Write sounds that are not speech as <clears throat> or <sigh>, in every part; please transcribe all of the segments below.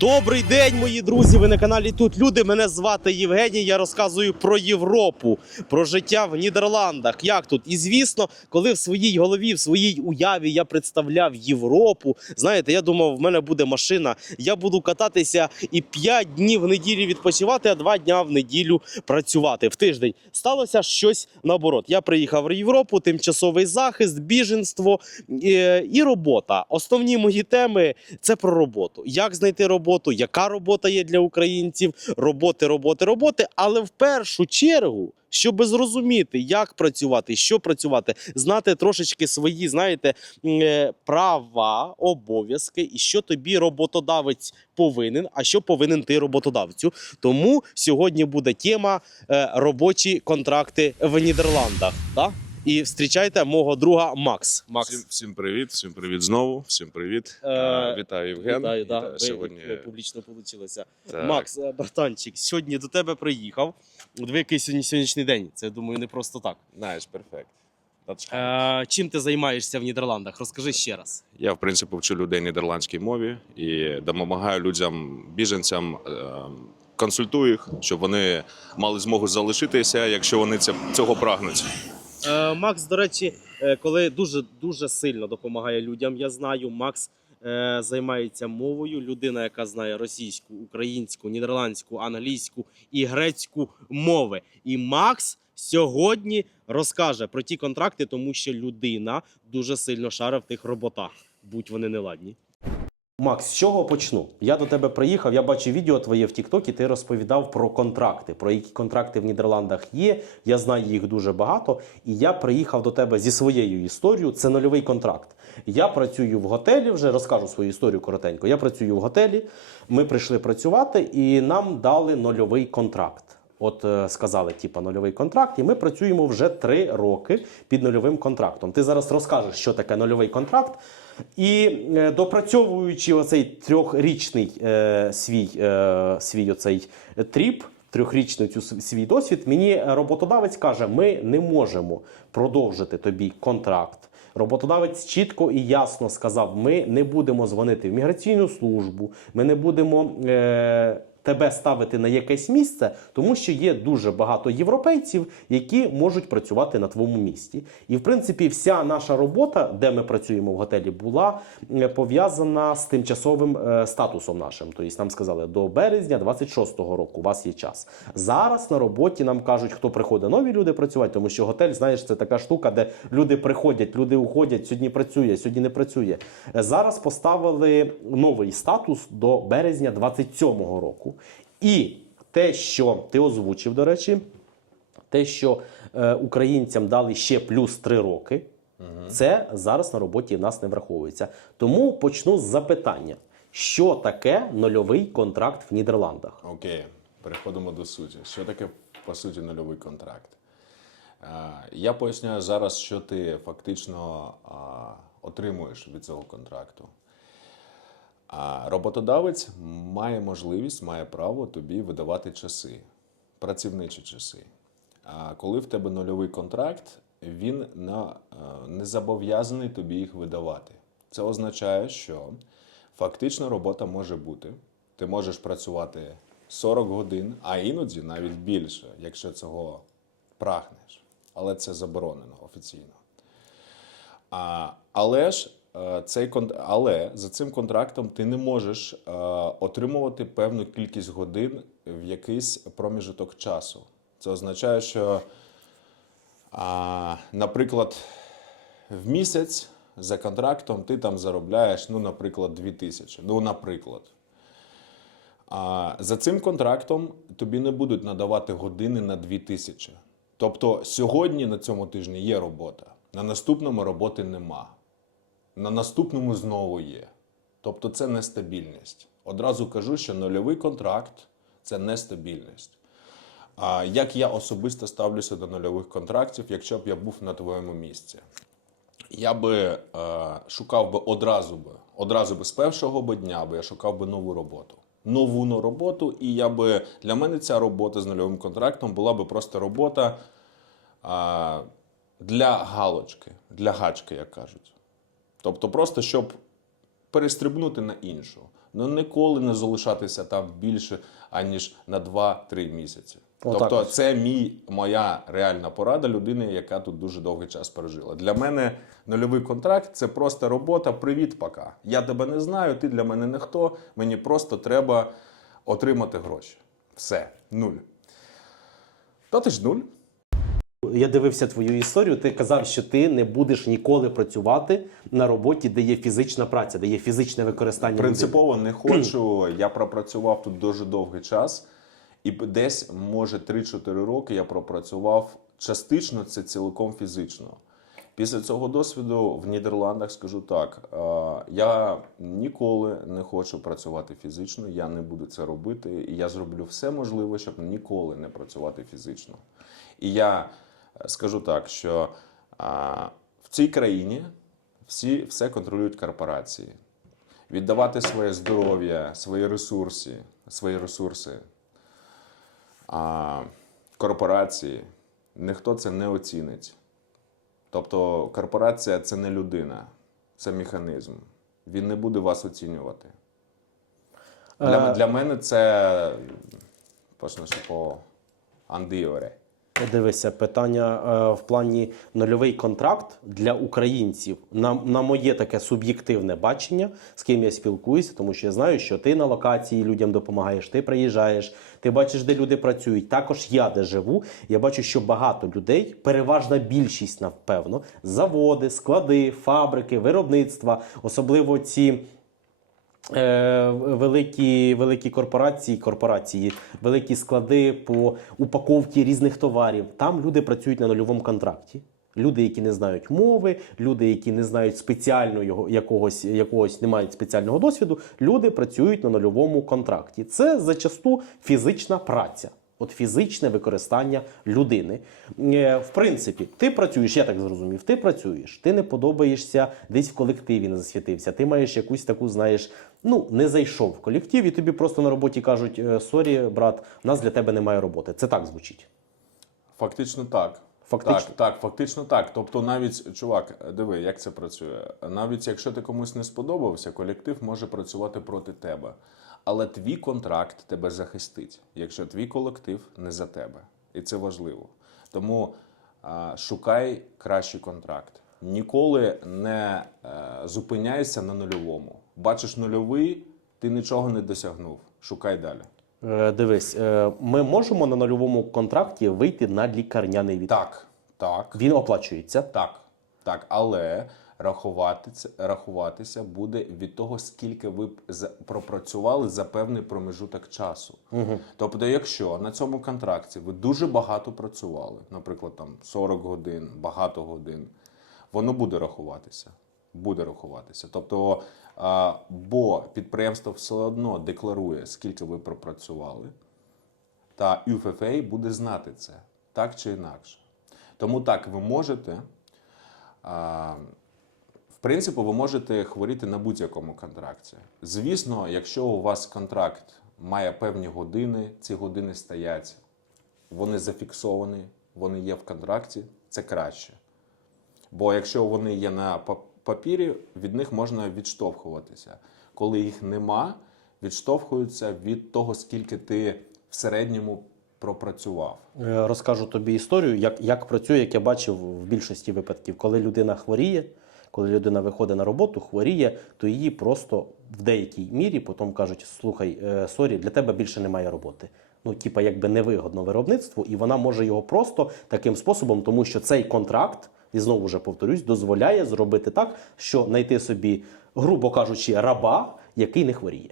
Добрий день, мої друзі! Ви на каналі Тут Люди. Мене звати Євгеній. Я розказую про Європу, про життя в Нідерландах. Як тут? І звісно, коли в своїй голові, в своїй уяві я представляв Європу. Знаєте, я думав, в мене буде машина. Я буду кататися і 5 днів в неділю відпочивати, а 2 дня в неділю працювати в тиждень. Сталося щось наоборот. Я приїхав в Європу, тимчасовий захист, біженство е, і робота. Основні мої теми це про роботу. Як знайти роботу, яка робота є для українців, роботи, роботи, роботи. Але в першу чергу, щоб зрозуміти, як працювати, що працювати, знати трошечки свої, знаєте, е, права, обов'язки, і що тобі роботодавець повинен, а що повинен ти роботодавцю. Тому сьогодні буде тема е, робочі контракти в Нідерландах. Так? І зустрічайте мого друга Макс. Макс. Всім, всім привіт, всім привіт знову. Всім привіт. Е, Е, Вітаю, Євген. Вітаю, да. Вітаю. Ви- Сьогодні ви публічно вийшло. Макс, е, братанчик, сьогодні до тебе приїхав. Диви, який сьогодні сьогоднішній день. Це думаю, не просто так. That's fine. Е, чим ти займаєшся в Нідерландах? Розкажи ще раз. Я в принципі вчу людей нідерландській мові і допомагаю людям, біженцям, е, консультую їх, щоб вони мали змогу залишитися, якщо вони це, цього прагнуть. Е, Макс, до речі, е, коли дуже дуже сильно допомагає людям, я знаю, Макс е, займається мовою. Людина, яка знає російську, українську, нідерландську, англійську і грецьку мови. І Макс сьогодні розкаже про ті контракти, тому що людина дуже сильно шаре в тих роботах, будь вони неладні. Макс, з чого почну? Я до тебе приїхав, я бачив відео твоє в Тіктокі, ти розповідав про контракти, про які контракти в Нідерландах є. Я знаю їх дуже багато. І я приїхав до тебе зі своєю історією. Це нульовий контракт. Я працюю в готелі, вже розкажу свою історію коротенько. Я працюю в готелі. Ми прийшли працювати, і нам дали нульовий контракт. От е, сказали, типа нульовий контракт, і ми працюємо вже три роки під нульовим контрактом. Ти зараз розкажеш, що таке нульовий контракт. І е, допрацьовуючи оцей трьохрічний е, свій, е, свій оцей тріп, трьохрічний цю свій досвід, мені роботодавець каже: ми не можемо продовжити тобі контракт. Роботодавець чітко і ясно сказав: ми не будемо дзвонити в міграційну службу, ми не будемо. Е, Тебе ставити на якесь місце, тому що є дуже багато європейців, які можуть працювати на твоєму місці. І в принципі, вся наша робота, де ми працюємо в готелі, була е, пов'язана з тимчасовим е, статусом нашим. Тобто нам сказали, до березня 26-го року у вас є час. Зараз на роботі нам кажуть, хто приходить нові люди працювати, тому що готель, знаєш, це така штука, де люди приходять, люди уходять, сьогодні працює, сьогодні не працює. Е, Зараз поставили новий статус до березня 27-го року. І те, що ти озвучив, до речі, те, що е, українцям дали ще плюс 3 роки, це зараз на роботі в нас не враховується. Тому почну з запитання: що таке нульовий контракт в Нідерландах? Окей, переходимо до суті. Що таке по суті нульовий контракт? Е, Я поясняю зараз, що ти фактично а, отримуєш від цього контракту. А роботодавець має можливість, має право тобі видавати часи, працівничі часи. А коли в тебе нульовий контракт, він е, не зобов'язаний тобі їх видавати. Це означає, що фактично робота може бути. Ти можеш працювати 40 годин, а іноді навіть більше, якщо цього прагнеш. Але це заборонено офіційно. А, але ж цей кон- але за цим контрактом ти не можеш е, отримувати певну кількість годин в якийсь проміжок часу. Це означає, що, наприклад, в місяць за контрактом ти там заробляєш, ну, наприклад, 2000. Ну, наприклад. А за цим контрактом тобі не будуть надавати години на 2000. Тобто сьогодні на цьому тижні є робота, на наступному роботи нема. На наступному знову є. Тобто це нестабільність. Одразу кажу, що нульовий контракт це нестабільність. А як я особисто ставлюся до нульових контрактів, якщо б я був на твоєму місці? Я би е, шукав би одразу би, одразу би з першого би дня би я шукав би нову роботу. Нову ну, роботу, і я би для мене ця робота з нульовим контрактом була би просто робота а, для галочки, для гачки, як кажуть. Тобто, просто щоб перестрибнути на іншу. Ну ніколи не залишатися там більше, аніж на 2-3 місяці. Отак тобто, ось. це мій, моя реальна порада людини, яка тут дуже довгий час пережила. Для мене нульовий контракт це просто робота. Привіт, пока. Я тебе не знаю, ти для мене ніхто. Мені просто треба отримати гроші. Все, нуль. Та ти ж нуль. Я дивився твою історію. Ти казав, що ти не будеш ніколи працювати на роботі, де є фізична праця, де є фізичне використання. Принципово не <clears throat> хочу. Я пропрацював тут дуже довгий час, і десь, може, 3-4 роки я пропрацював частично це цілком фізично. Після цього досвіду в Нідерландах скажу так: я ніколи не хочу працювати фізично, я не буду це робити, і я зроблю все можливе, щоб ніколи не працювати фізично. І я скажу так, що в цій країні всі все контролюють корпорації віддавати своє здоров'я, свої ресурси, свої ресурси а, корпорації, ніхто це не оцінить. Тобто корпорація це не людина, це механізм. Він не буде вас оцінювати. Для, Е, для мене це почне по андіоре. Дивися, питання е, в плані нульовий контракт для українців. На, на моє таке суб'єктивне бачення, з ким я спілкуюся, тому що я знаю, що ти на локації людям допомагаєш, ти приїжджаєш, ти бачиш, де люди працюють. Також я де живу. Я бачу, що багато людей, переважна більшість, напевно, заводи, склади, фабрики, виробництва, особливо ці. Е, великі, великі корпорації, корпорації, великі склади по упаковці різних товарів. Там люди працюють на нульовому контракті. Люди, які не знають мови, люди, які не знають спеціального його- якогось, якогось не мають спеціального досвіду, люди працюють на нульовому контракті. Це зачасту фізична праця. От фізичне використання людини. Е, В принципі, ти працюєш, я так зрозумів, ти працюєш, ти не подобаєшся десь в колективі, не засвітився. Ти маєш якусь таку, знаєш, ну не зайшов в колектив, і тобі просто на роботі кажуть: «Е, сорі, брат, у нас для тебе немає роботи. Це так звучить. Фактично так. Фактично? Так, так, фактично так. Тобто, навіть чувак, диви, як це працює. Навіть якщо ти комусь не сподобався, колектив може працювати проти тебе. Але твій контракт тебе захистить, якщо твій колектив не за тебе. І це важливо. Тому а, шукай кращий контракт. Ніколи не е, зупиняйся на нульовому. Бачиш нульовий, ти нічого не досягнув. Шукай далі. Е, Дивись, е, ми можемо на нульовому контракті вийти на лікарняний відпусток. Так, так. Він оплачується. Так, так, але рахуватися, рахуватися буде від того, скільки ви пропрацювали за певний промежуток часу. Угу. Тобто, якщо на цьому контракті ви дуже багато працювали, наприклад, там 40 годин, багато годин, воно буде рахуватися. Буде рахуватися. Тобто, а, бо підприємство все одно декларує, скільки ви пропрацювали, та UFFA буде знати це так чи інакше. Тому так, ви можете. А, принципі, ви можете хворіти на будь-якому контракті. Звісно, якщо у вас контракт має певні години, ці години стоять, вони зафіксовані, вони є в контракті, це краще. Бо якщо вони є на папірі, від них можна відштовхуватися. Коли їх нема, відштовхуються від того, скільки ти в середньому пропрацював. Е, Розкажу тобі історію, як, як працює, як я бачив в більшості випадків. Коли людина хворіє, коли людина виходить на роботу, хворіє, то її просто в деякій мірі потім кажуть: слухай, е, сорі, для тебе більше немає роботи. Ну, типа, якби невигодно виробництву, і вона може його просто таким способом, тому що цей контракт, і знову вже повторюсь, дозволяє зробити так, що знайти собі, грубо кажучи, раба, який не хворіє.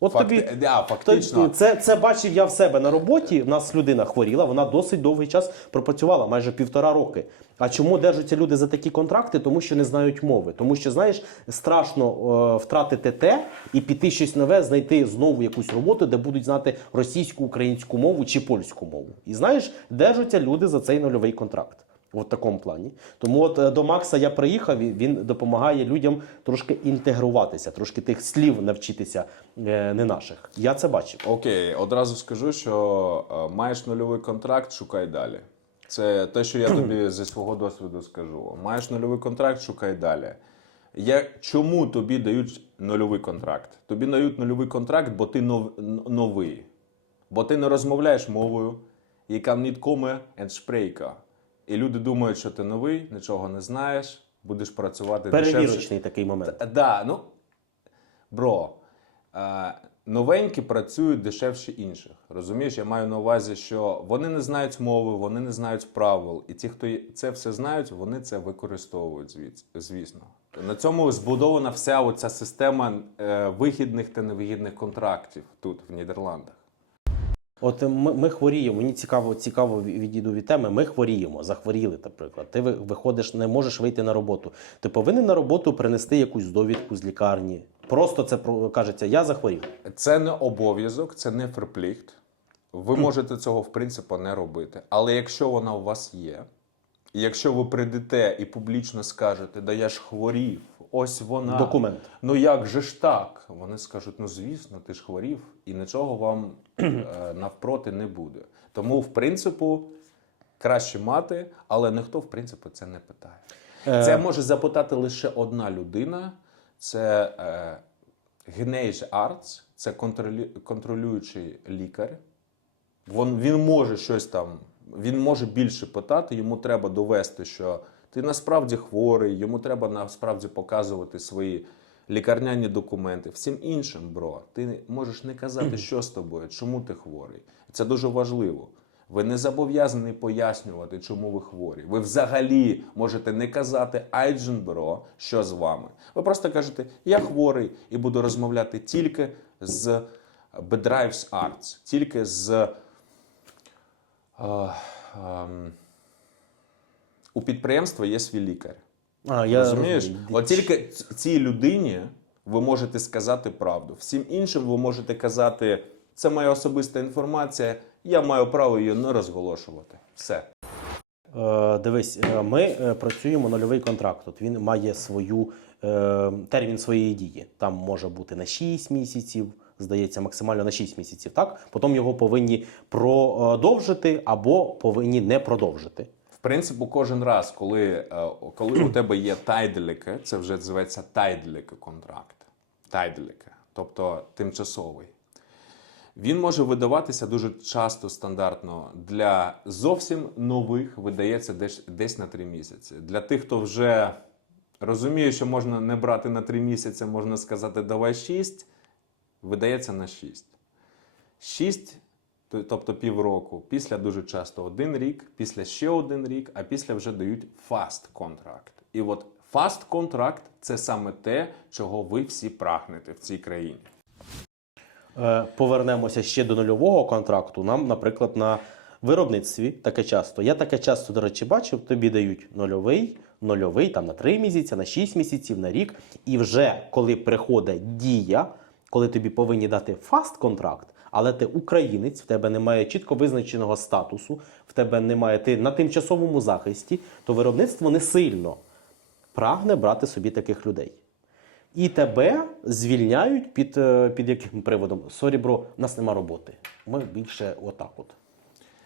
От Факти- тобі да, фактично. Це, це бачив я в себе на роботі. В нас людина хворіла, вона досить довгий час пропрацювала, майже півтора роки. А чому держаться люди за такі контракти? Тому що не знають мови. Тому що, знаєш, страшно е, втратити те і піти щось нове, знайти знову якусь роботу, де будуть знати російську, українську мову чи польську мову. І знаєш, держаться люди за цей нульовий контракт. В такому плані. Тому от е, до Макса я приїхав, він допомагає людям трошки інтегруватися, трошки тих слів навчитися е, не наших. Я це бачив. Окей, одразу скажу, що е, маєш нульовий контракт, шукай далі. Це те, що я тобі зі свого досвіду скажу. Маєш нульовий контракт, шукай далі. Я, чому тобі дають нульовий контракт? Тобі дають нульовий контракт, бо ти нов, новий. Бо ти не розмовляєш мовою, яка не коме and шпрейка. І люди думають, що ти новий, нічого не знаєш, будеш працювати дешевше. Перевірочний такий момент. Е, Да, ну, бро, е, новенькі працюють дешевше інших. Розумієш, я маю на увазі, що вони не знають мови, вони не знають правил. І ті, хто це все знають, вони це використовують, звіс- звісно. На цьому збудована вся оця система е, вигідних та невигідних контрактів тут, в Нідерландах. От ми, ми хворіємо. Мені цікаво, цікаво відійду від теми. Ми хворіємо, захворіли, наприклад. Ти виходиш, не можеш вийти на роботу. Ти повинен на роботу принести якусь довідку з лікарні. Просто це кажеться, я захворів. Це не обов'язок, це не ферпліхт. Ви можете цього в принципі не робити. Але якщо вона у вас є, і якщо ви прийдете і публічно скажете, да я ж хворів, ось вона. Документ. Ну як же ж так? Вони скажуть: ну звісно, ти ж хворів, і нічого вам <clears throat> е, навпроти не буде. Тому, в принципі, краще мати, але ніхто, в принципі, це не питає. Е, Це може запитати лише одна людина. Це е, Гнейш Арц, це контролю, контролюючий лікар. Він, він може щось там, він може більше питати, йому треба довести, що ти насправді хворий, йому треба насправді показувати свої лікарняні документи. Всім іншим, бро, ти можеш не казати, що з тобою, чому ти хворий. Це дуже важливо. Ви не зобов'язані пояснювати, чому ви хворі. Ви взагалі можете не казати Айджен бро, що з вами. Ви просто кажете, я хворий і буду розмовляти тільки з Bedrijfs Arts, тільки з. е, ем, у підприємства є свій лікар. А, я Розумієш? розумію. От тільки цій людині ви можете сказати правду. Всім іншим ви можете казати, це моя особиста інформація, я маю право її не розголошувати. Все. Е, Дивись, е, ми е, працюємо нульовий контракт. От він має свою е, термін своєї дії. Там може бути на 6 місяців, здається, максимально на 6 місяців. Так, потім його повинні продовжити або повинні не продовжити. В принципі, кожен раз, коли, е, коли у тебе є тайдліки, це вже називається тайдліки контракт. Тайдліки, тобто тимчасовий. Він може видаватися дуже часто стандартно для зовсім нових видається десь, десь на 3 місяці. Для тих, хто вже розуміє, що можна не брати на 3 місяці, можна сказати, давай 6, видається на 6. 6, то- тобто півроку, після дуже часто один рік, після ще один рік, а після вже дають фаст контракт. І от фаст контракт це саме те, чого ви всі прагнете в цій країні. Е, Повернемося ще до нульового контракту. Нам, наприклад, на виробництві таке часто. Я таке часто, до речі, бачив, тобі дають нульовий, нульовий там на 3 місяці, на 6 місяців, на рік. І вже коли приходить дія, коли тобі повинні дати фаст контракт, але ти українець, в тебе немає чітко визначеного статусу, в тебе немає ти на тимчасовому захисті, то виробництво не сильно прагне брати собі таких людей. І тебе звільняють під, е, під яким приводом? Сорі, бро, у нас нема роботи. Ми більше отак от.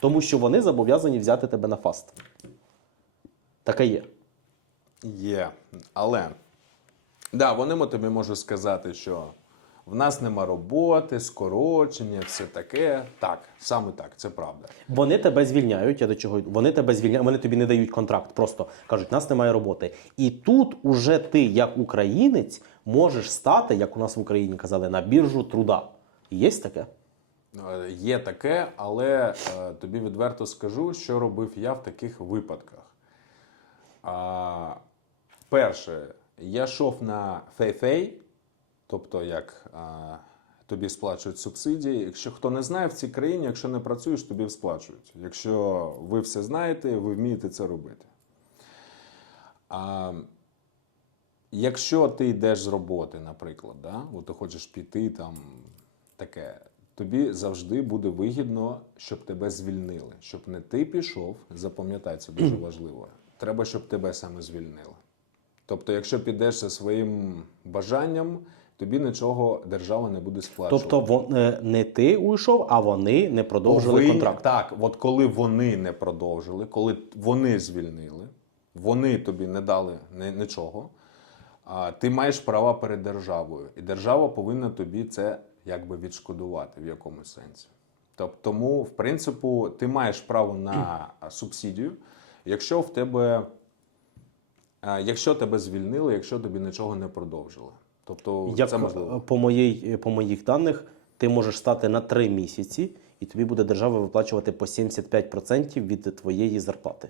Тому що вони зобов'язані взяти тебе на фаст. Таке є. Є, але да, вони тобі можуть сказати, що в нас нема роботи, скорочення, все таке. Так, саме так, це правда. Вони тебе звільняють. Я до чого йду? Вони тебе звільняють, вони тобі не дають контракт. Просто кажуть, у нас немає роботи. І тут уже ти, як українець, можеш стати, як у нас в Україні казали, на біржу труда. Є таке? Е, Є таке, але е, тобі відверто скажу, що робив я в таких випадках. А, перше, я йшов на фей-фей, тобто як а, тобі сплачують субсидії. Якщо хто не знає в цій країні, якщо не працюєш, тобі сплачують. Якщо ви все знаєте, ви вмієте це робити. А, якщо ти йдеш з роботи, наприклад, да? от ти хочеш піти там таке, тобі завжди буде вигідно, щоб тебе звільнили. Щоб не ти пішов, запам'ятай, це дуже <clears throat> важливо. Треба, щоб тебе саме звільнили. Тобто, якщо підеш за своїм бажанням, тобі нічого держава не буде сплачувати. Тобто, е, не ти уйшов, а вони не продовжили Ви- контракт. Так, от коли вони не продовжили, коли вони звільнили, вони тобі не дали нічого. а, ти маєш права перед державою, і держава повинна тобі це якби відшкодувати в якомусь сенсі. Тобто, тому, в принципі, ти маєш право на <clears throat> субсидію, якщо в тебе, якщо тебе звільнили, якщо тобі нічого не продовжили. Тобто, Як це можливо. по, моїй, по моїх даних, ти можеш стати на 3 місяці, і тобі буде держава виплачувати по 75% від твоєї зарплати.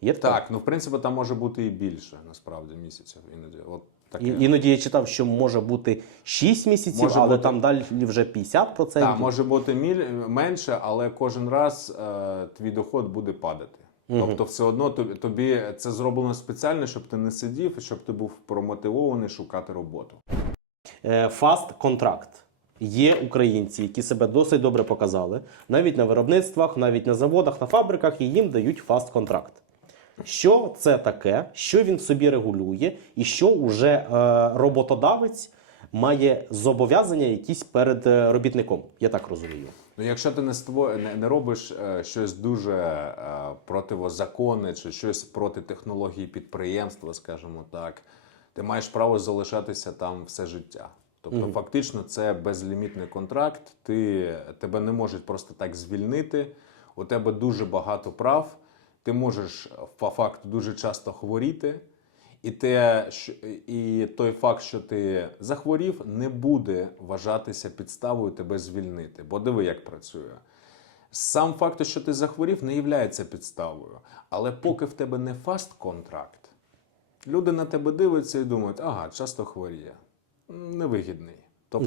Є таке? Так, ну в принципі, там може бути і більше, насправді, місяців іноді. От таке. І, іноді я читав, що може бути 6 місяців, Може але бути- там далі вже 50%. Так, може бути міль... менше, але кожен раз е, твій доход буде падати. Тобто, все одно тобі, це зроблено спеціально, щоб ти не сидів, щоб ти був промотивований шукати роботу. Е, Фаст контракт. Є українці, які себе досить добре показали. Навіть на виробництвах, навіть на заводах, на фабриках, і їм дають фаст контракт. Що це таке, що він в собі регулює, і що уже е, роботодавець має зобов'язання якісь перед е, робітником? Я так розумію. Ну, якщо ти не ство... не, не робиш е, щось дуже е, противозаконне чи щось проти технології підприємства, скажімо так, ти маєш право залишатися там все життя. Тобто, фактично, це безлімітний контракт. Ти, тебе не можуть просто так звільнити. У тебе дуже багато прав. Ти можеш по факту дуже часто хворіти. І, те, що, і той факт, що ти захворів, не буде вважатися підставою тебе звільнити. Бо диви, як працює. Сам факт, що ти захворів, не є підставою. Але поки в тебе не фаст контракт, люди на тебе дивляться і думають, ага, часто хворіє. Невигідний.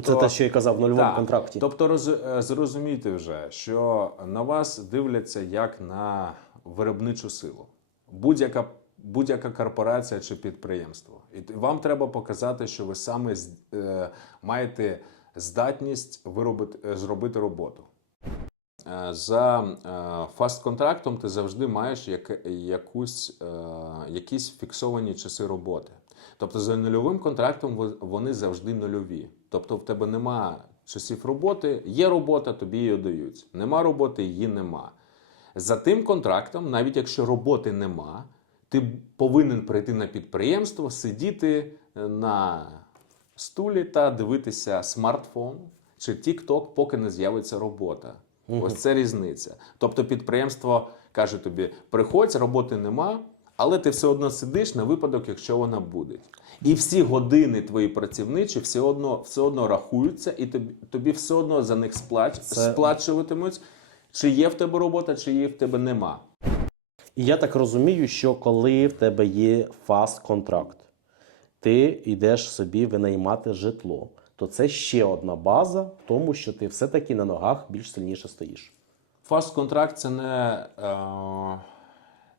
це те, що я казав в нульовому контракті. Тобто роз- е, зрозумійте вже, що на вас дивляться як на виробничу силу. Будь-яка, будь-яка корпорація чи підприємство. І вам треба показати, що ви саме е, маєте здатність виробити, е, зробити роботу. Е, За фаст-контрактом ти завжди маєш як, якусь, якісь фіксовані часи роботи. Тобто за нульовим контрактом вони завжди нульові. Тобто в тебе нема часів роботи, є робота, тобі її дають. Нема роботи, її нема. За тим контрактом, навіть якщо роботи нема, ти повинен прийти на підприємство, сидіти е, на стулі та дивитися смартфон чи TikTok, поки не з'явиться робота. Ось це різниця. Тобто підприємство каже тобі: приходь, роботи нема, але ти все одно сидиш на випадок, якщо вона буде. І всі години твої працівничі все одно, все одно рахуються, і тобі, тобі все одно за них сплач, Це- сплачуватимуть, чи є в тебе робота, чи її в тебе нема. І я так розумію, що коли в тебе є фаст контракт, ти йдеш собі винаймати житло, то це ще одна база в тому, що ти все-таки на ногах більш сильніше стоїш. Фаст контракт це не е,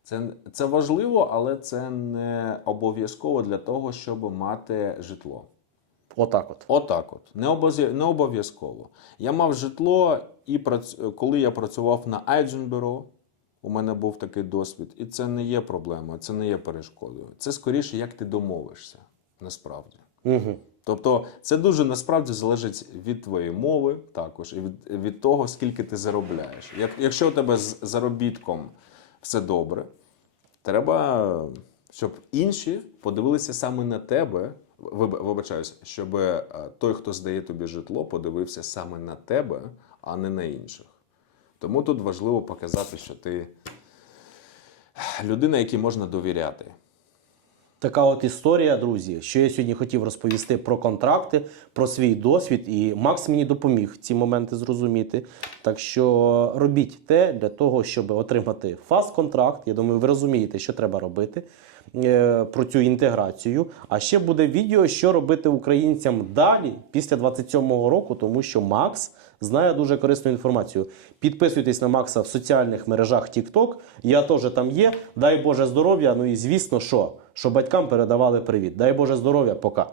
це, це важливо, але це не обов'язково для того, щоб мати житло. Отак от. Отак, от не обов'я- не обов'язково. Я мав житло, і прац- коли я працював на Айдженбюро, у мене був такий досвід, і це не є проблемою, це не є перешкодою. Це скоріше, як ти домовишся, насправді. Угу. Тобто, це дуже насправді залежить від твоєї мови, також і від, від того, скільки ти заробляєш. Як, якщо у тебе з заробітком все добре, треба, щоб інші подивилися саме на тебе. виб- Вибачаюсь, щоб е, той, хто здає тобі житло, подивився саме на тебе, а не на інших. Тому тут важливо показати, що ти людина, якій можна довіряти. Така от історія, друзі, що я сьогодні хотів розповісти про контракти, про свій досвід, і Макс мені допоміг ці моменти зрозуміти. Так що робіть те для того, щоб отримати фаст контракт. Я думаю, ви розумієте, що треба робити е, про цю інтеграцію. А ще буде відео, що робити українцям далі після 27-го року, тому що Макс знає дуже корисну інформацію. Підписуйтесь на Макса в соціальних мережах TikTok. Я теж там є. Дай Боже здоров'я. Ну і звісно, що, що батькам передавали привіт. Дай Боже здоров'я, пока.